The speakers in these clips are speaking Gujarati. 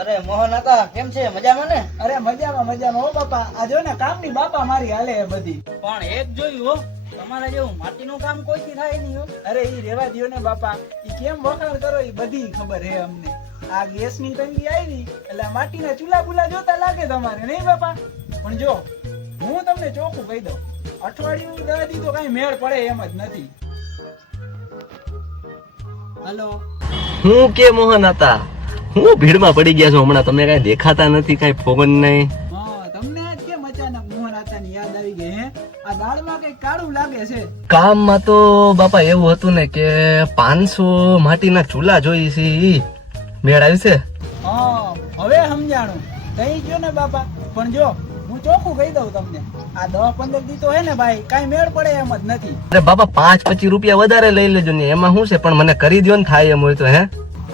અરે મોહન હતા કેમ છે મજામાં ને? અરે મજામાં હો બાપા. આ જો ને કામની બાપા મારી હાલે હે બધી. પણ એક જોયું હો, તમારા જેવું માટીનું કામ કોઈથી થાય નહીં હો. અરે ઈ રેવા દ્યો ને બાપા. ઈ કેમ વખાણ કરો ઈ બધી ખબર હે અમને. આ ગેસની તંગી આવી એટલે માટીના ચૂલા બુલા જોતા લાગે તમારે નહીં બાપા. પણ જો હું તમને ચોખ્ખું કહી દઉં, અઠવાડિયું દાદી તો કઈ મેળ પડે એમ જ નથી. હલો હું કે મોહન હતા, હું ભીડમાં પડી ગયા છો હમણાં. તમે કઈ દેખાતા નથી, કઈ ફોન નહીં. હા, તમને આજ કેમ અચાનક મોહન આતાની યાદ આવી ગઈ હે? આ દાળમાં કઈ કાળું લાગે છે. કામમાં તો બાપા એવું હતું ને કે 500 માટીના ચૂલા જોઈ છે. ઈ મેળ આવી છે? હા, હવે સમજાણું. કહી ગયો ને બાપા. પણ જો હું ચોખ્ખું કહી દઉં તમને, આ 10-15 દી તો હે ને ભાઈ કઈ મેળ પડે એમ જ નથી. અરે બાપા 5-25 રૂપિયા વધારે લઈ લેજો ને, એમાં શું છે? પણ મને કરી દો ને, થાય એમ હોય તો. હે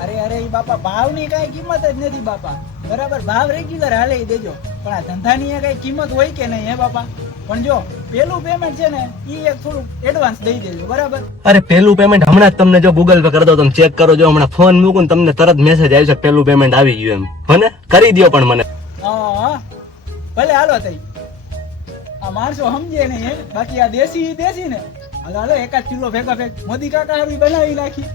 અરે ઈ બાપા ભાવની કઈ કિંમત જ નથી બાપા. બરાબર, ભાવ રેગ્યુલર હાલે દેજો, પણ આ ધંધાની કઈ કિંમત હોય કે નહીં હે બાપા? પણ જો પેલું પેમેન્ટ છે ને ઈ એક થોડું એડવાન્સ દઈ દેજો, બરાબર? અરે પેલું પેમેન્ટ હમણાં જ તમને જો ગૂગલ પે કરી દો, તમે ચેક કરો. જો હમણાં ફોન મૂકું ને તમને તરત મેસેજ આવી છે પેલું પેમેન્ટ આવી ગયું એમ. મને કરી દો પણ મને. હા ભલે, હાલો તઈ. આ માણસો સમજે નહીં હે, બાકી આ દેશી ને. હાલો એકાદ ચૂલો ભેગા મોદી કાકા હારી બનાવી નાખી.